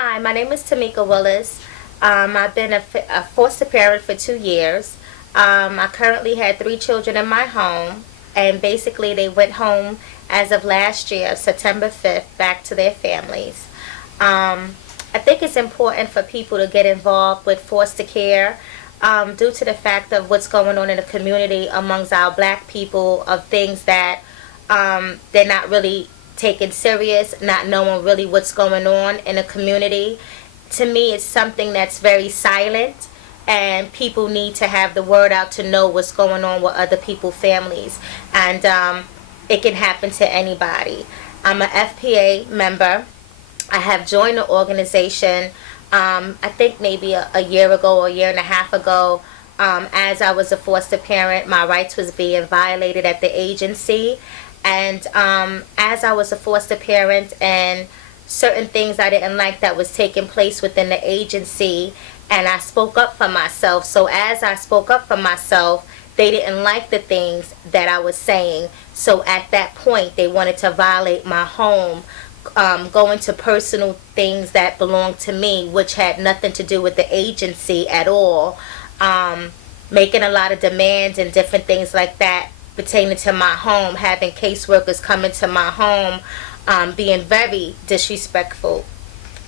Hi, my name is Tamika Willis. I've been a foster parent for 2 years. I currently had 3 children in my home, and basically they went home as of last year, September 5th, back to their families. I think it's important for people to get involved with foster care due to the fact of what's going on in the community amongst our black people, of things that they're not really taken serious, not knowing really what's going on in the community. To me, it's something that's very silent, and people need to have the word out to know what's going on with other people's families, and it can happen to anybody. I'm an FPA member. I have joined the organization, I think maybe a year ago or a year and a half ago. As I was a foster parent, my rights was being violated at the agency. And as I was a foster parent, and certain things I didn't like that was taking place within the agency, and I spoke up for myself. So as I spoke up for myself, they didn't like the things that I was saying. So at that point, they wanted to violate my home, go into personal things that belonged to me, which had nothing to do with the agency at all, making a lot of demands and different things like that pertaining to my home, having caseworkers come into my home, being very disrespectful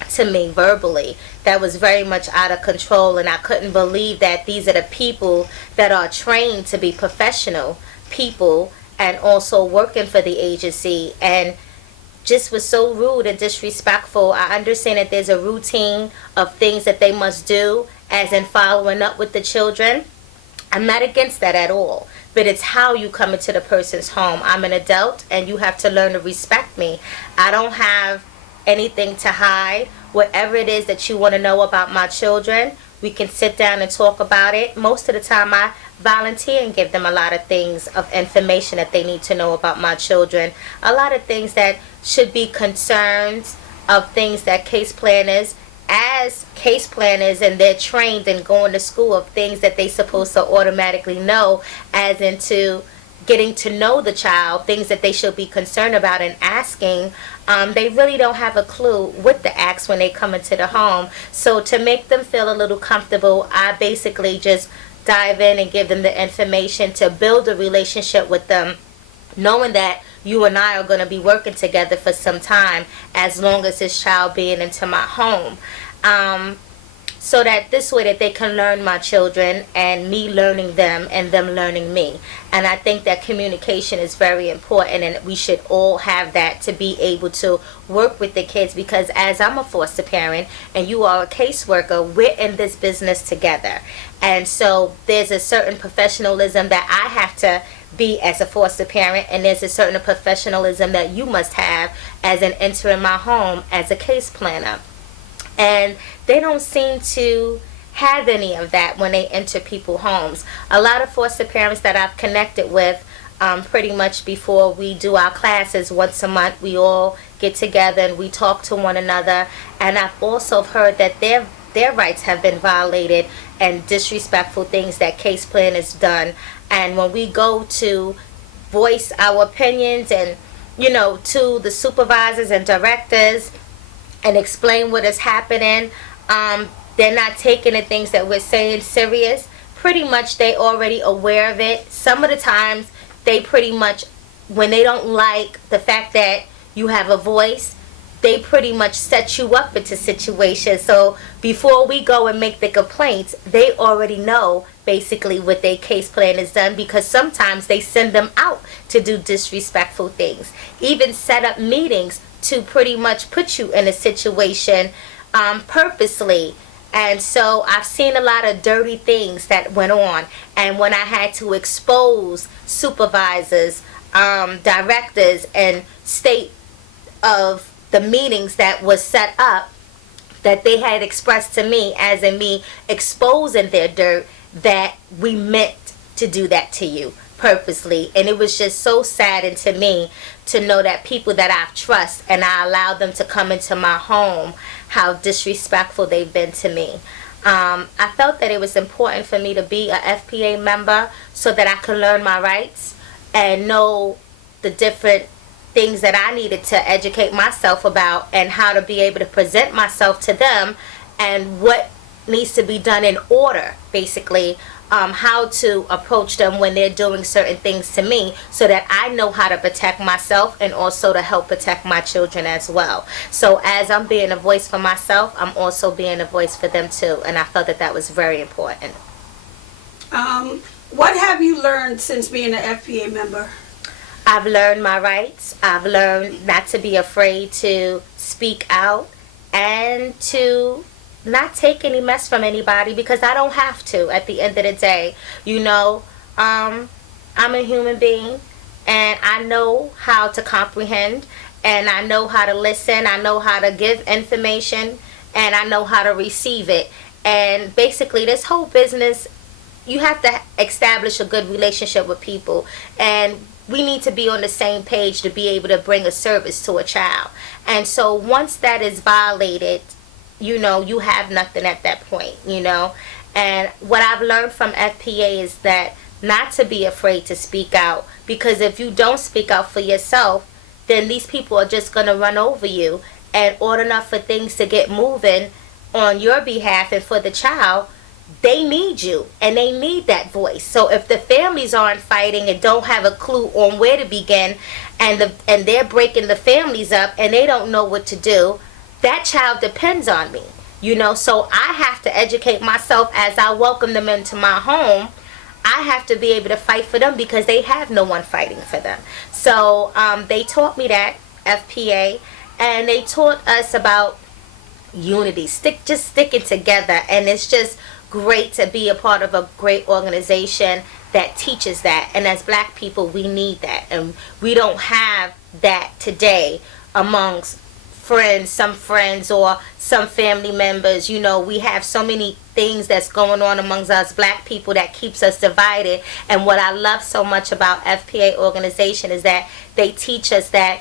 to me verbally. That was very much out of control, and I couldn't believe that these are the people that are trained to be professional people and also working for the agency, and just was so rude and disrespectful. I understand that there's a routine of things that they must do, as in following up with the children. I'm not against that at all, but it's how you come into the person's home. I'm an adult, and you have to learn to respect me. I don't have anything to hide. Whatever it is that you want to know about my children, we can sit down and talk about it. Most of the time I volunteer and give them a lot of things of information that they need to know about my children. A lot of things that should be concerns of things that case planners, as case planners, and they're trained and going to school, of things that they supposed to automatically know, as into getting to know the child, things that they should be concerned about and asking. They really don't have a clue what to ask when they come into the home. So to make them feel a little comfortable, I basically just dive in and give them the information to build a relationship with them, knowing that you and I are going to be working together for some time, as long as this child being into my home. So that this way that they can learn my children, and me learning them, and them learning me. And I think that communication is very important, and we should all have that to be able to work with the kids, because as I'm a foster parent and you are a caseworker, we're in this business together. And so there's a certain professionalism that I have to be as a foster parent, and there's a certain professionalism that you must have as an entering my home as a case planner. And they don't seem to have any of that when they enter people's homes. A lot of foster parents that I've connected with, pretty much before we do our classes once a month, we all get together and we talk to one another. And I've also heard that their rights have been violated, and disrespectful things that case plan has done. And when we go to voice our opinions, and to the supervisors and directors, and explain what is happening, they're not taking the things that we're saying serious. Pretty much they already aware of it. Some of the times they pretty much, when they don't like the fact that you have a voice, they pretty much set you up into situations. So before we go and make the complaints, they already know basically what their case plan is done, because sometimes they send them out to do disrespectful things, even set up meetings to pretty much put you in a situation purposely. And so I've seen a lot of dirty things that went on, and when I had to expose supervisors, directors, and state of the meetings that was set up, that they had expressed to me, as in me exposing their dirt, that we meant to do that to you purposely. And it was just so saddening to me to know that people that I trust and I allow them to come into my home, how disrespectful they've been to me. I felt that it was important for me to be a FPA member so that I could learn my rights and know the different things that I needed to educate myself about, and how to be able to present myself to them, and what needs to be done in order, basically, how to approach them when they're doing certain things to me, so that I know how to protect myself and also to help protect my children as well. So as I'm being a voice for myself, I'm also being a voice for them too, and I felt that that was very important. What have you learned since being an FPA member? I've learned my rights. I've learned not to be afraid to speak out, and to not take any mess from anybody, because I don't have to at the end of the day. I'm a human being, and I know how to comprehend, and I know how to listen, I know how to give information, and I know how to receive it. And basically, this whole business, you have to establish a good relationship with people, and we need to be on the same page to be able to bring a service to a child. And so once that is violated, you have nothing at that point. And what I've learned from FPA is that not to be afraid to speak out, because if you don't speak out for yourself, then these people are just going to run over you. And order enough for things to get moving on your behalf and for the child, they need you, and they need that voice. So if the families aren't fighting and don't have a clue on where to begin, and they're breaking the families up and they don't know what to do, that child depends on me. So I have to educate myself as I welcome them into my home. I have to be able to fight for them, because they have no one fighting for them. So they taught me that, FPA, and they taught us about unity, just sticking together. And it's just great to be a part of a great organization that teaches that. And as Black people, we need that, and we don't have that today amongst some friends or some family members. We have so many things that's going on amongst us Black people that keeps us divided. And what I love so much about FPA organization is that they teach us that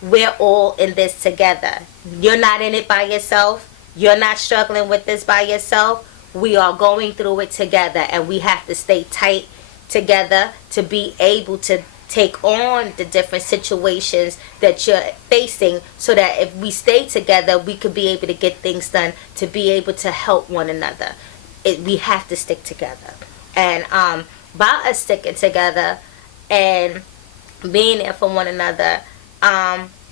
we're all in this together. You're not in it by yourself. You're not struggling with this by yourself. We are going through it together, and we have to stay tight together to be able to take on the different situations that you're facing, so that if we stay together, we could be able to get things done, to be able to help one another. We have to stick together. And by us sticking together and being there for one another,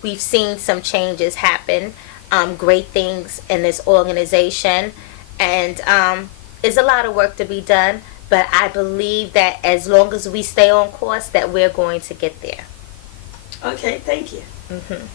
we've seen some changes happen, great things in this organization. And there's a lot of work to be done, but I believe that as long as we stay on course, that we're going to get there. Okay, thank you. Mm-hmm.